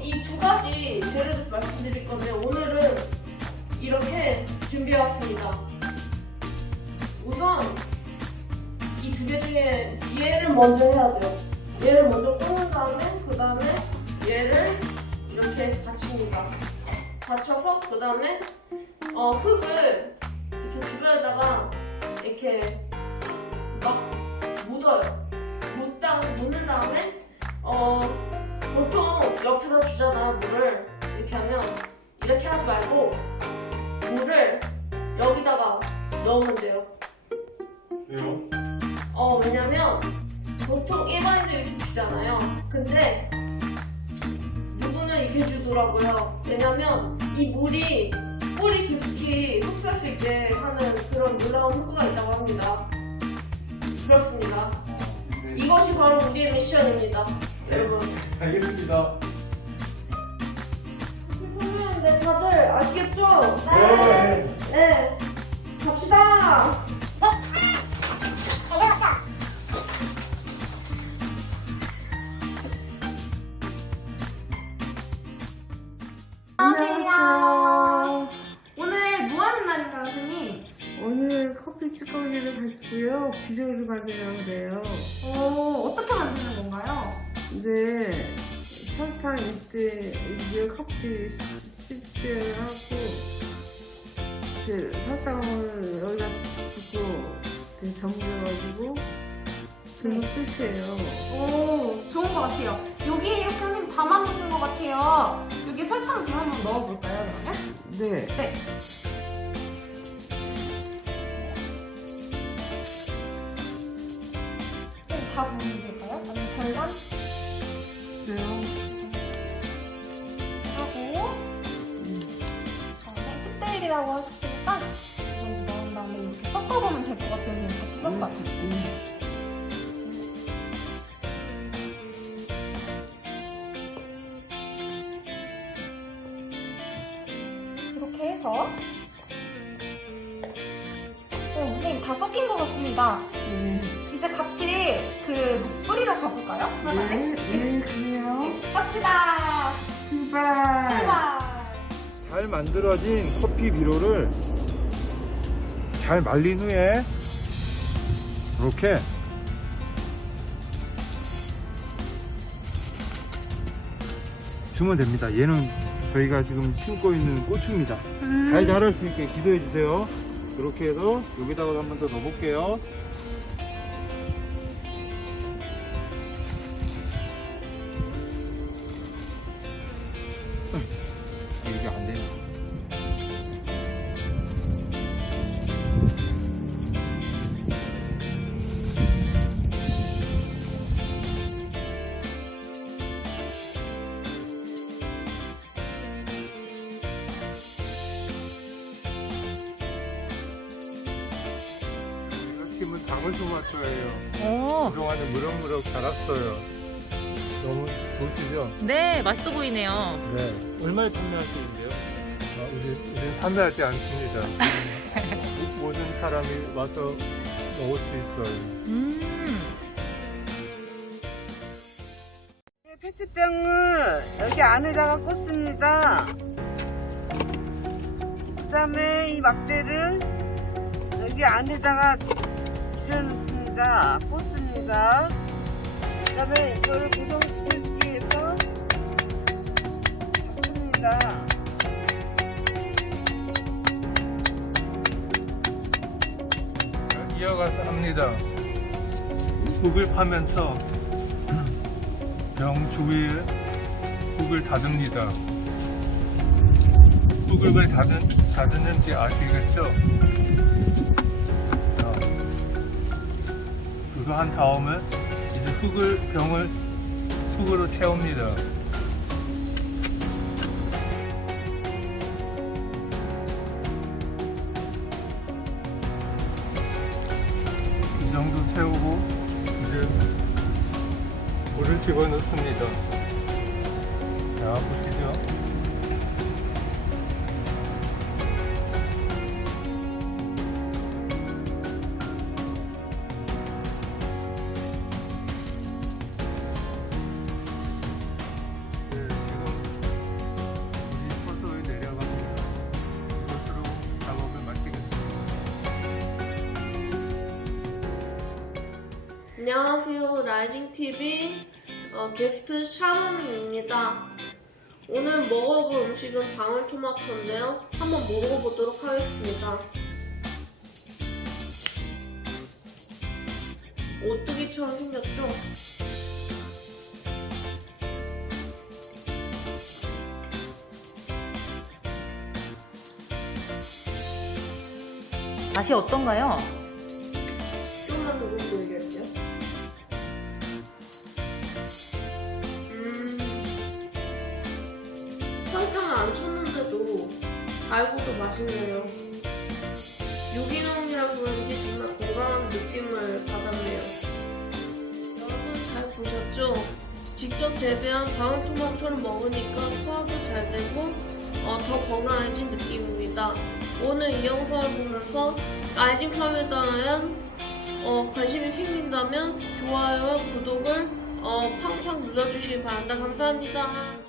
이 두 가지 대해서 말씀드릴 건데 오늘은 이렇게 준비해왔습니다. 우선 이 두 개 중에 얘를 먼저 해야 돼요. 얘를 먼저 꽂는 다음에 그 다음에 얘를 이렇게 받칩니다. 받쳐서 그 다음에 어, 흙을 이렇게 주변에다가 이렇게 막 묻어요. 묻다 묻는 다음에 어 주잖아 물을 이렇게 하면 이렇게 하지 말고 물을 여기다가 넣으면 돼요. 왜요? 어, 왜냐면 보통 일반인들이 이렇게 주잖아요. 근데 누구는 이렇게 주더라고요. 왜냐면 이 물이 뿌리 깊이 흡수할 수 있게 하는 그런 놀라운 효과가 있다고 합니다. 그렇습니다. 네. 이것이 바로 우리의 미션입니다. 여러분. 알겠습니다. 네, 다들 아시겠죠? 네. 네. 갑시다. 안녕하세요. 오늘 뭐 하는 날인가요, 선생님? 오늘 커피 찌꺼기를 가지고요 비료를 만들려고 그래요. 어, 어떻게 만드는 건가요? 근데 설탕 이때 이제 커피 식재를 하고 그 설탕을 여기다 붓고 이렇게 잠겨가지고 그거 끝이에요. 오, 좋은 것 같아요. 여기 이렇게 선생님 담아놓으신 것 같아요. 여기 설탕 지금 한번 넣어볼까요, 그러면? 네. 네. 네, 다 부으면 될까요? 아니면 절반 그래요. 다음에 10대 1이라고 하셨으니까 이거 넣은 다음에 이렇게 섞어보면 될 것 같아요. 그냥 같이 섞어요. 음. 이렇게 해서 어, 선생님 다 섞인 것 같습니다. 네. 이제 같이 그 뿌리러 가볼까요? 하나에? 네. 네. 그래요. 갑시다. 출발. 출발. 잘 만들어진 커피 비료를 잘 말린 후에 이렇게 주면 됩니다. 얘는 저희가 지금 심고 있는 고추입니다. 잘 자랄 수 있게 기도해 주세요. 이렇게 해서 여기다가 한 번 더 넣어볼게요. 이게 안 되네. 팀은 방울토마토예요. 오, 그동안에 무럭무럭 자랐어요. 너무 좋으시죠? 네, 맛있어 보이네요. 네. 얼마에 판매하시는데요? 아, 이제, 이제 판매하지 않습니다. 모든 사람이 와서 먹을 수 있어요. 음, 네, 페트병을 여기 안에다가 꽂습니다. 그 다음에 이 막대를 여기 안에다가 들여놓습니다. 꽂습니다. 그 다음에 이거를 고정시켜주기 위해서 닫습니다. 이어가서 합니다. 흙을 파면서 병 주위에 흙을 다듬니다. 흙을 왜 닫은, 닫았는지 아시겠죠? 자, 그거 한 다음에 흙을, 병을 흙으로 채웁니다. 이 정도 채우고 이제 물을 집어넣습니다. 자, 보시죠. 안녕하세요. 라이징TV 어, 게스트 샤론입니다. 오늘 먹어볼 음식은 방울토마토인데요. 한번 먹어보도록 하겠습니다. 오뚜기처럼 생겼죠? 맛이 어떤가요? 달고도 맛있네요. 유기농이라 그런지 정말 건강한 느낌을 받았네요. 여러분 잘 보셨죠? 직접 재배한 방울토마토를 먹으니까 소화도 잘 되고 어, 더 건강해진 느낌입니다. 오늘 이 영상을 보면서 아이징팜에 대한 어, 관심이 생긴다면 좋아요와 구독을 어, 팡팡 눌러주시기 바랍니다. 감사합니다.